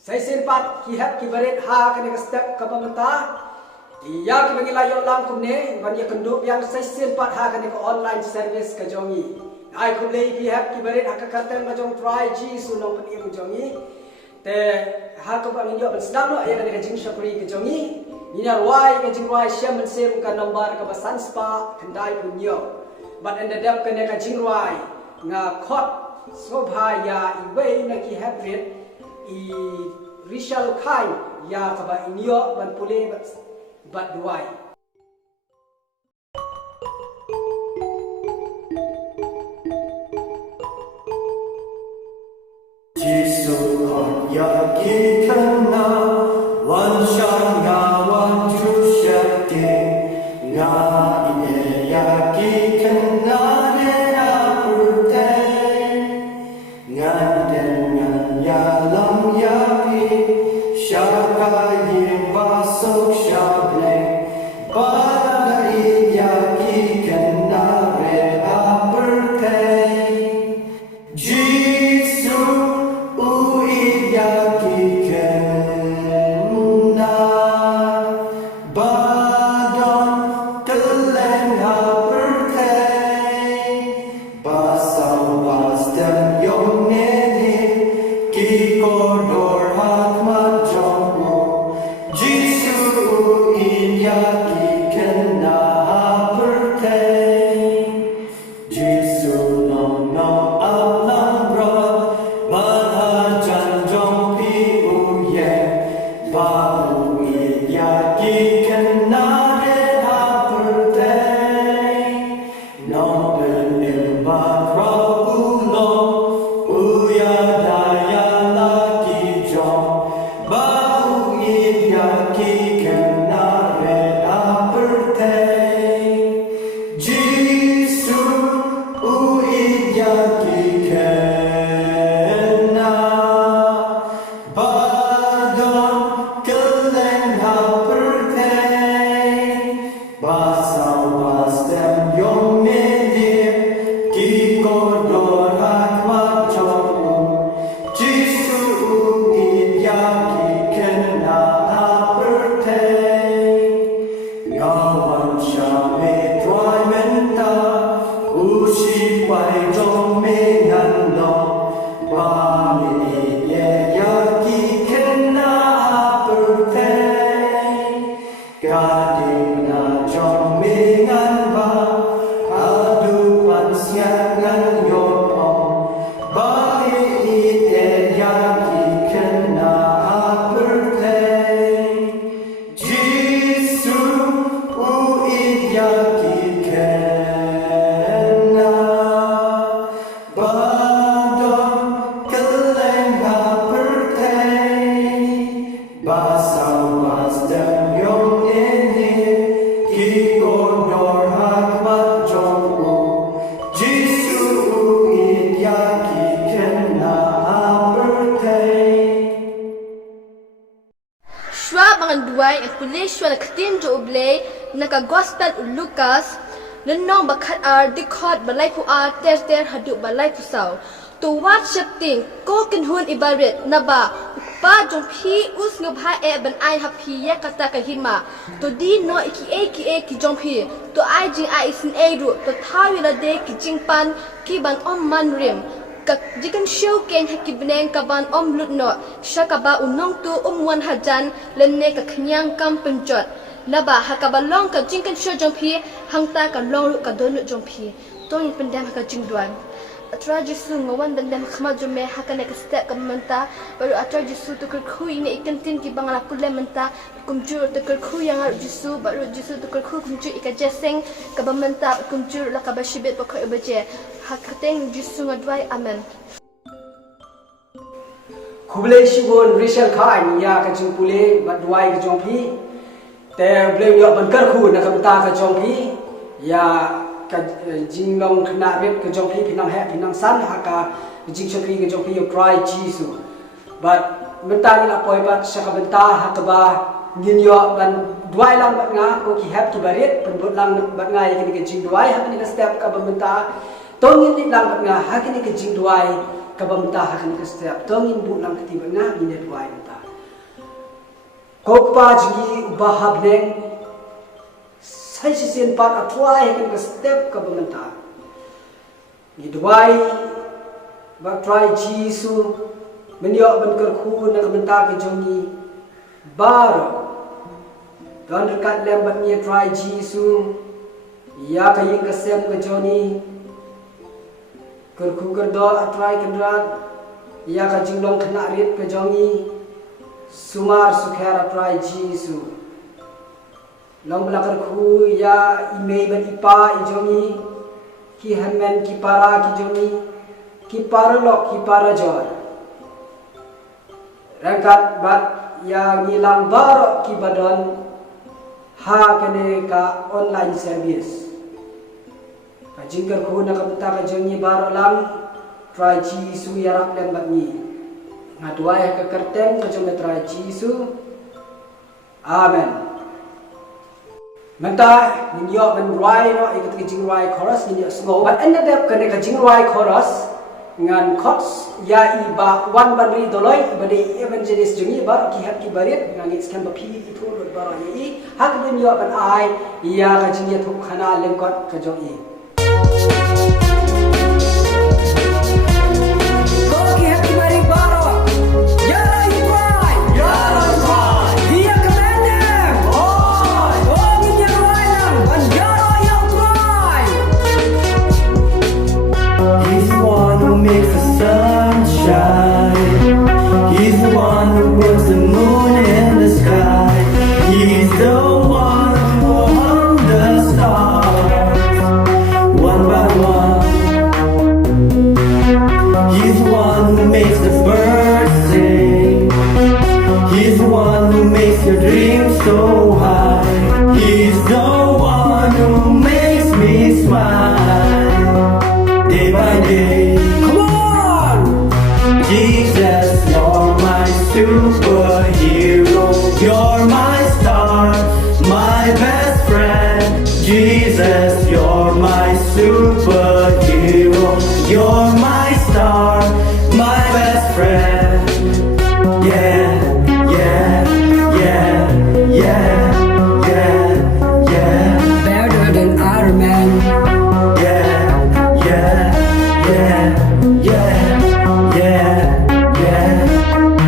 Saya sempat kihat kibarit ha kene step ke pemeta. Ia ki bagi layo lam kumne bagi kenduk yang saya sempat ha kene online service ke jongi. Ai kumle kihat kibarit ha kata ngajong try ji sunong peni jongi. Te ha ko bang inyo ban sedang no ya kene jing syakuri ke jongi. Ninya ruai ke jing ruai syam sem ka nombar ka basan spa kendai punyo. But ended up kene ka jing ruai nga khot sobha ya iwe na ki habrit I Rishal Khai ya kaba inyo ban pule bat duai. Jisu kon ya ki kana wan shanga wan chu shakti nga ine ya ki kana ne na purte nga den ya lam ya Shaka yin basok shable Bada iya ki kanare aperte Jisu u iya ki kanna Badon kelen aperte Basaw bastem yong nene ki kodor Kulishwal katin jo uble naka gospel Lucas nanong bakat ar dikot balai pu ar ter hadu balai pu saw to wat shakting ko kinhun ibarit naba pa jong phi us ngabha e ban ai happy ya kata kahima to di no ki jong phi to ai jing ai sin e ru to thawila de ki jingpan ki ban om man rim jikan show ken hakibneng kaban om lutno shakaba unong tu wan hajan lenne ka khnyang kam penjot laba hakabalong ka jingkan show jongphi hangta ka long ka donu jongphi tong pendam ka jingduan atra jisu ngawan bendam khama jume hakane ka step ka menta baru atra jisu tu khu ine ikantin ki bangala pule menta kumjur tu khu yang jisu baru jisu tu khu kumjur ika jeseng ka bamenta kumjur la ka bashibet pokho ibaje hakateng jisu ngadwai amen Kuble shibon Rishal Khai ya ka jingpule badwai ka jongphi te blem yo bankar khu na kamta ka jongphi ya ka jinglong khna ret ka jongphi pinang he pinang san haka jing chokri ka jongphi yo try jisu but mentani la poi bat sakabenta hakaba ngin yo ban dwai lang bat nga ko ki hap ki barit penbut lang bat nga ya ki jing dwai hakani ka step ka bamenta tongin ni lang bat nga hakani ka jing dwai ka bamenta hakani ka step tongin bu lang ka ti bat nga ni dwai benta kokpa jingi ubahab leng sai sin pat atwai kan ka step ka banganta gidwai ba try jisu menyo ban ker khu na banganta ka jongi bar dan dekat lem bat ni try jisu ya ka ying ka sem ka joni ker khu ker do atwai kan rat ya ka jinglong khna rit ka jongi sumar sukhara try jisu long belakar khu ya ime ban ipa ijongi ki hanmen ki para ki jongi ki para lok ki para jor rangkat bat ya ngilang bar ki badan ha kene ka online service ka jingkar khu na kamta ka jongi bar lam try jisu yarak lem bat ni ngadwai ka kerteng ka jongi try jisu amen. Manta ninyo ban rai no ikat ke jing rai chorus ninyo sngo but ended up kane ka jing rai chorus ngan khots ya iba wan ban ri doloi bade evangelist jungi bar ki hat ki barit ngan it can be itu bar ai hak ninyo ban ai ya ka jing ya thuk khana lengkot ka jo i ko ki hat ki barit baro ya makes the sun shine. He's the one who puts the moon in the sky. He's the one who hung the stars one by one. He's the one who makes the birds sing. He's the one who makes your dreams so high. He's the one who makes me smile day by day. Jesus, you're my superhero. You're my star, my best friend. Jesus, you're my superhero. You're my star, my best friend. Yeah, yeah, yeah, yeah, yeah, yeah. Better than Iron Man. Yeah, yeah, yeah, yeah.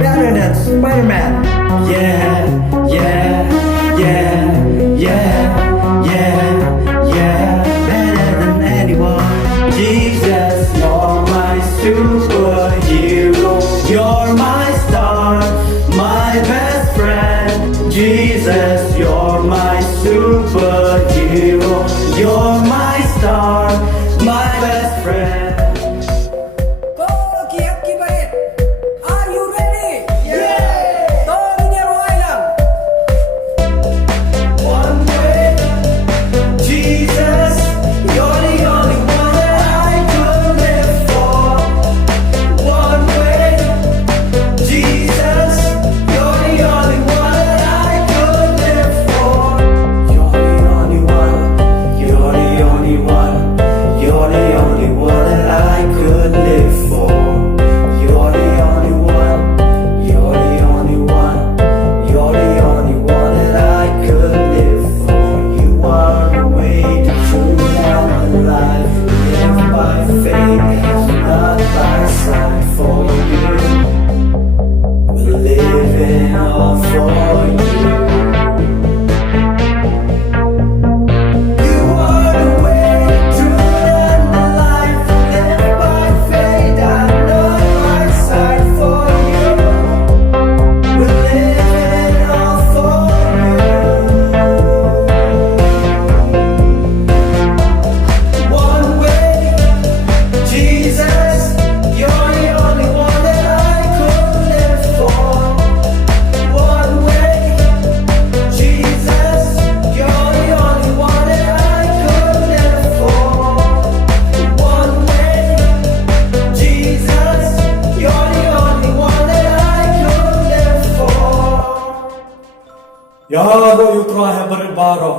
Better than Spider-Man. Yeah, yeah, yeah, yeah, yeah, yeah. Better than anyone. Jesus, you're my superhero. You're my star, my best friend. Jesus, you're my superhero. You're my star, my best friend. Yaro yutra hebar baro.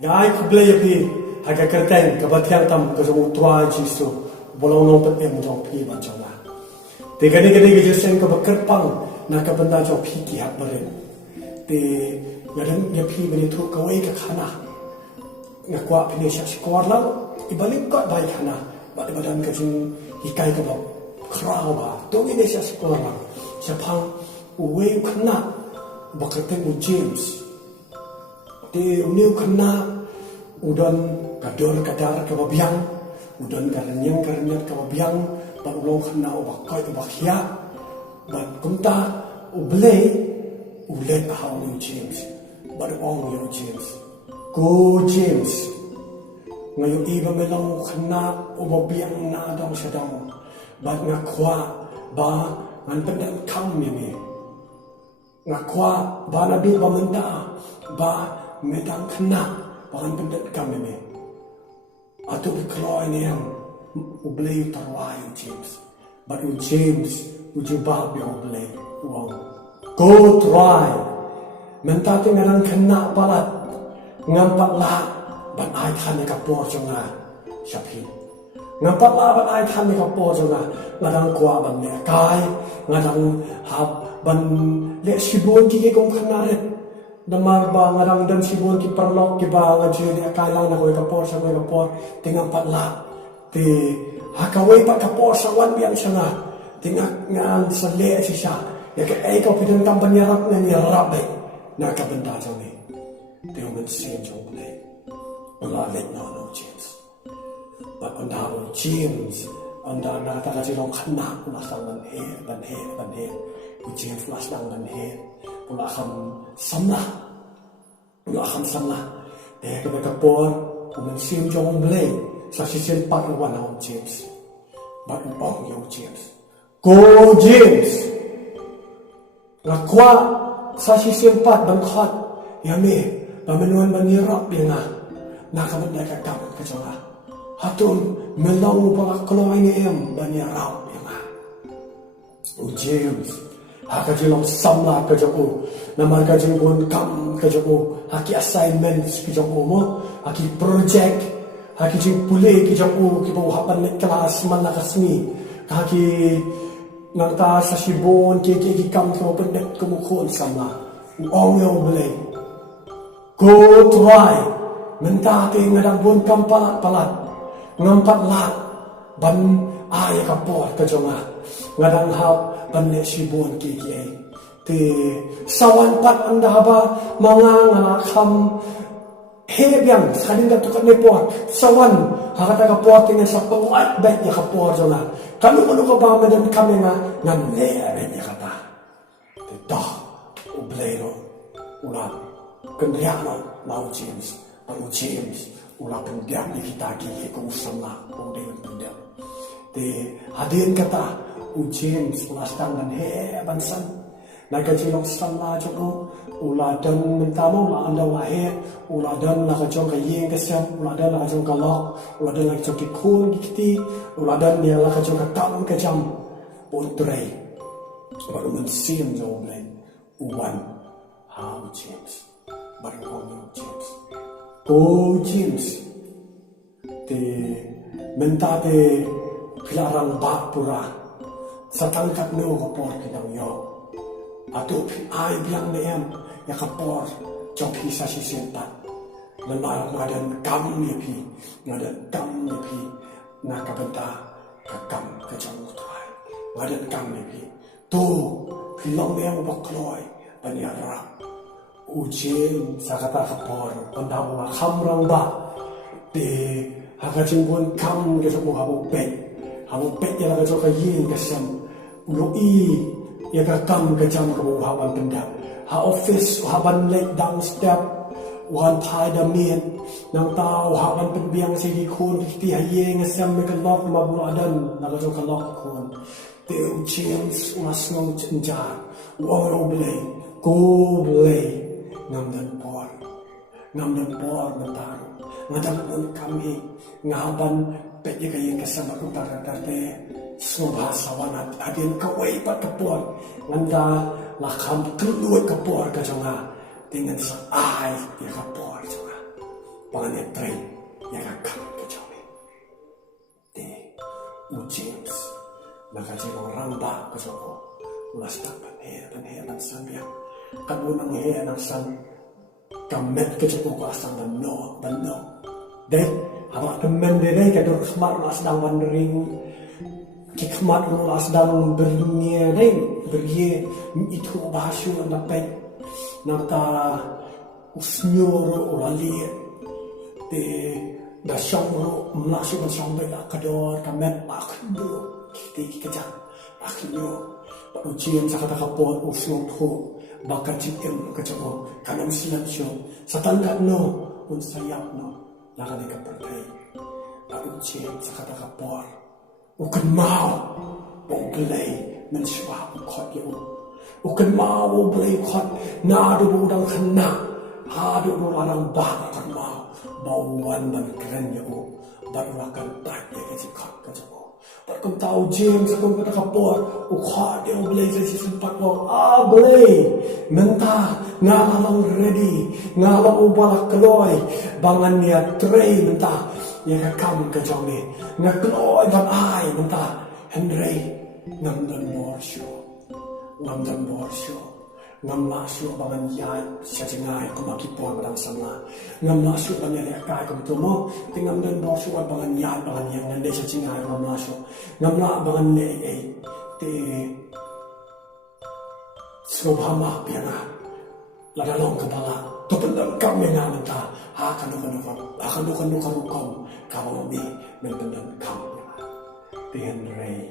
Gai kublay pi haga kerteng kabatiang tam kaso utra jisu bolong no pet em jong pi ban chawa. Te gani gani ge jesen ka bakar pang na ka banda jo pi ki habarin. te ngadan ya pi bani thu kawai ka khana ngakwa pini syak skor lang ibalik ko bai khana badan ka jing ikai ka ba khrao ba to ni syak skor lang siapang uwe khana bakateng u James te uniu khana udon kador kadar ka babiang udon karenyang ka babiang ba ulong khana u bakai u bakhia ba kumta u blei u let how you James ba ong you James go James ngayon iba melang khana u babiang na dong sadong ba ngakwa ba ngan pendan kam ni ngakwa ba na bi ba menda ba medang khana ba ngan pendan kam ni atau berkeluar ni yang boleh terwai James, but James ujubab yang boleh uang. Go try, mentah tinggalan kena balat, ngampak lah, but I kan ni kapur jonga, siapin. Ngampak lah, but I kan ni kapur jonga, ngadang kuah ban ni kai, ngadang hab ban lek sibun kiki kong kenaret. Damar ba ngadang dan sibun ki perlok ki ba ngaji dia kailang na koy kapor sa koy kapor tingam patla ti hakaway pa kapor sa wan biang sana tingak ngan sa le siya ya ka ay ko pidun tam panyarap na ni rabe na kabenta sa ni ti uman sin jong play wala let no James but on how James on da na ta ka jilong khana na sang ban he James las dang ban he pula akan samlah kita kapor mensim jong blay sa sisen pat wan on James but bong yo James go James lakwa sa sisen pat ban khat yame pamenuan banira binga nakabat na kakam kajonga hatun melang pa kloy ni em banira binga o James haka jilong samla ka jogo namar ka jilong kam ka jogo haki assignments ki jogo mo haki project haki jing pule ki jogo ki bo hapan ni kelas man la kasmi haki nangta sa sibon ki kam ko pendek ko mo khon samla ong yo bele go try menta te ngadang bon kam palat ngampat lat ban ay ka por ka jonga ngadang hap panle sibon kiki te sawan pat anda ba mga ngakam hebyang salin da tukat ne por sawan hakata ka por tinga sa pawat bet ya ka por jona kanu ka ba medan kami nga ngam le bet ya kata te da ublero ula kendriano mau James ula pendiam ni kita ki ko usama o de pendiam te hadin kata James ulastan dan bansan naga jilong sama jogo uladan mentamo la anda wahe uladan la kajong kayeng kesam uladan la kajong kalok uladan la kajong kikun kiti uladan dia la kajong katam kajam putrei baru mensim jong lain uwan how James baru James James te mentate pilarang bak pura satangkat neo kapor kinang yo atu ai biang neem ya kapor jok hisa sisentat lemar ngadan kam ni pi na kabenta kakam kajang utrai ngadan kam ni pi tu pilong neem bakloi panyara ujen sakata kapor pandawa khamrang ba te hakaching pun kam ke sok habu pet ya laga joka yin kasam uloi ya ka kam ka jam ka haban pendap ha office haban late down step wan thai da mien nang tau haban penbiang sigi khun ti haye ngasam me ka lok ma bu adan laga joka lok khun te James wasnong chenja wo blay go blay ngam dan por mentar ngadam pun kami ngaban pet ya kayen kasama kung tarakarte subhasa wanat adin kawai pat kapor nganda lakam keluat kapor ka jonga dengan sa ai ya kapor jonga pangan train ya kakam ka jonga te James maka jeng orang ba ka jonga ulas tak pan sambiang kan unang he nang sang kamet ke cukup ko asang bano deh apa temen deh kador khmat nak sedang wandering ki khmat nak sedang berdunia deh berye itu bahasa nak pen nak ta usnyor orali de da shong mlashi ban shong be kador kamet pak do ki kejang akhirnya Pak Ujian sakata kapot usung tu bakat cikem kecabo kanam silat show satangkat no un sayap no lakan di kapertai Pak Ujian sakata kapor ukan mau belai mensyuah ukot ya ukan mau belai ukot nadu budang kena hadu orang bah ukan mau bauan dan keren ya baru akan tak ya kecikot kecabo Kau tahu James aku kata kapor, ukah dia boleh jadi sempat kau boleh, mentah ngalang ready, ngalang ubah keloi, bangan dia tray mentah, ya kam kejami, ngakeloi dan ai mentah, Henry ngamdan borsho, ngam masuk bangan yai sejengai aku maki puan barang sama ngam masuk bangan yai kai aku betul mo tingam dan bosu bangan yai bangan yang nande sejengai ngam masuk ngam la bangan ne te sobhama piana la dalong kepala tu pendam kami ngam ta akan nukan kamu ni pendam kamu Tian Ray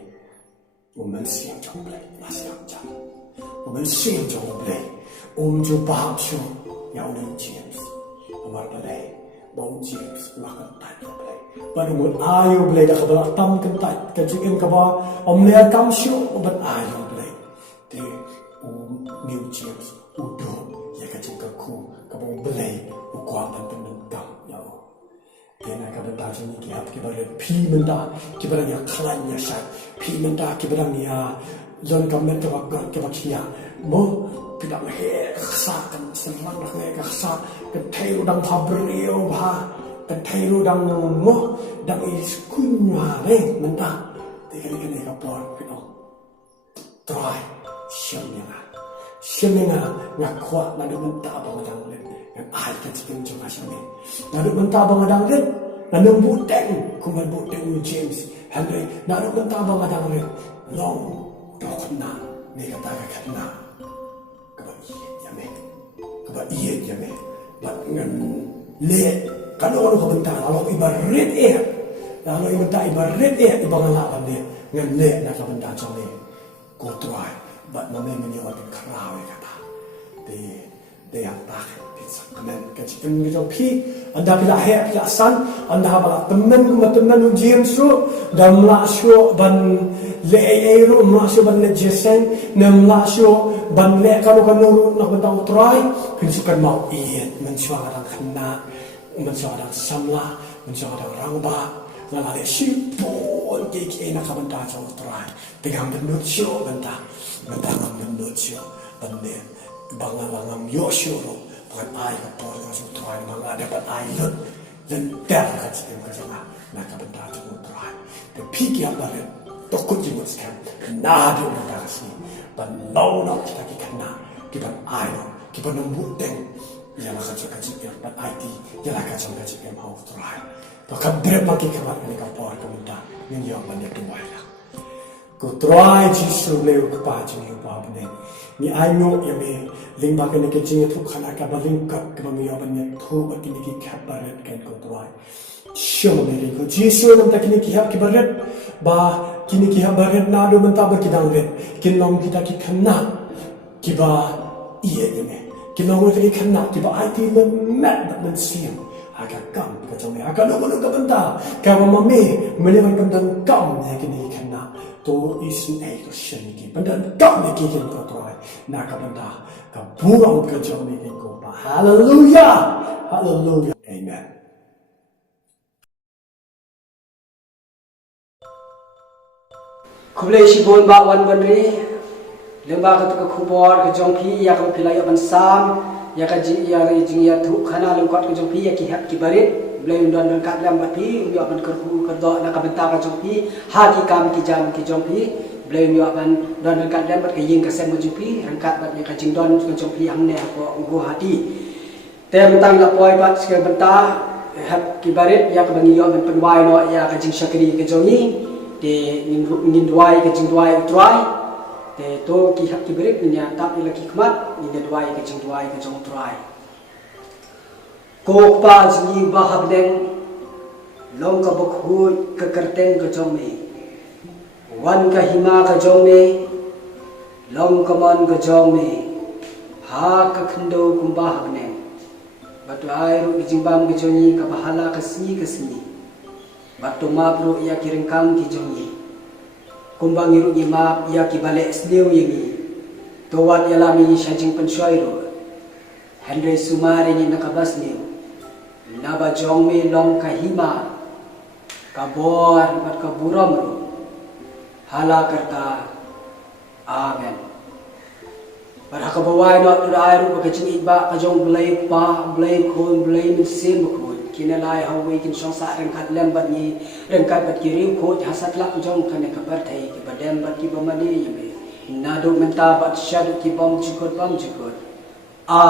我们先中不来，那是两家。我们先中不来，我们就把手要能 James， 我们不来，帮 James 拉个带不来。Baru mun ayo beli dah kebelah tam kentai kajian kaba omlea kam show obat ayo beli te New James udo ya kajin kaku kaba beli ukwa dan pendam ya dia nak kaba tajam ni kiat kibara pi menda kibara ya klan ya sat pi menda kibara ni ya zon kamet kaba kaba kia mo tidak he khsa kan senang lah he khsa kan thai udang phabrio ba kan thai udang mo dang is kunya le menta te kali ka por pino try shemina ngakwa na menta ba dang le ai ka chikin chuma shame na menta ba dang le na buteng kuma buteng James Henry na menta ba dang le long dokna ne ka ta ka na kaba iya jame bat ngan le kalau orang bentar kalau ibarat lalu ibarat ibang lawan dia ngan le nak bentar jame go try bat name menyawat kerawe kata de yang tak pizza kemen kecil gitu pi anda bila he bila san anda bala temen James ru dam la sho ban le ru ma sho ban le jesen nam la sho ban le kalau nak bentar try kesikan mau iya mensuara kena mensuara samla mensuara rangba lalu sipol kiki nak bentar jauh try dengan benut sho bentar benut sho bende bangang yosho bukan ai kapor jauh try bang ada ban ai dan ter kecil kerana nak bentar jauh try tapi kia baret tokut jemut sekarang nado bentar sini ban lau nak kita kena kita ai kita nembuteng ialah kacau-kacau yang buat IT ialah kacau-kacau yang mau try to kabrem lagi kemat ni kapor kemuda yang yang banyak tuai lah ko try jisu leu kepaji ni apa benda ni ayo yang me lingba kena kecing itu khana ka balingkap ke bami banyak tu bagi ni kabaret kan ko try Syom ni ko jisu nam tak ni kihap kibaret ba kini kihap baret na do menta ba kidang ret kinong kita kena kiba iya ni Kinong kita kena tiba IT lemat dan siam agak kam kacau ni agak lalu ke bentar kalau mami melihat bentar kam ni kini kena to isu to sheniki bentar kam ni kini kau try nak bentar kau buang kacau ni kau hallelujah amen Kublai shibon ba wan banri lemba ka khubor ka jongpi ya ka pilai ban sam ya ka ji ya ri jing ya thu khana lengkot ka jongpi ya ki hat ki barit blay undon dan kat lam bat pi yo ban kerbu kerdo nak bentar ka jong pi ha ki kam ki jam ki jong pi blay yo ban don dan kat lam bat ke ying ka sem ju pi rangkat bat ni ka jing don ka jong pi hang ne ko go hati te bentang la poi bat ke bentar hab ki barit ya ka bangi yo ban penwai no ya ka jing syakri ke jong ni de ngin duai ke jing duai utrai te to ki hab ki barit ni ya tap ni la ki khmat ni de duai ke jing duai ke jong utrai ko pa ji ba hab deng long ka bok hui ka kerteng ka jong me wan ka hima ka jong me long ka man ka jong me ha ka khndo kum ba hab ne batu ai ru jing bam ka jong ka bahala ka sni batu ma pro ya kiring kam ki jong ni kum bang ru ni ma ya ki bale sneu yi to wat ya lami shajing pen shoi ro Henry Sumari ni nakabas ni naba jong me long kahima kabor bat kaburam ro hala karta amen bar hakabawai no rai ro ka ching iba ka jong blai pa blai khon blai min sim khon kinalai hawi kin song sa reng kat lem bat ni reng kat bat kiri kho hasat la jong kane ka bar thai ki badem bat ki bamani yeme nado menta bat shadu ki bom chukot a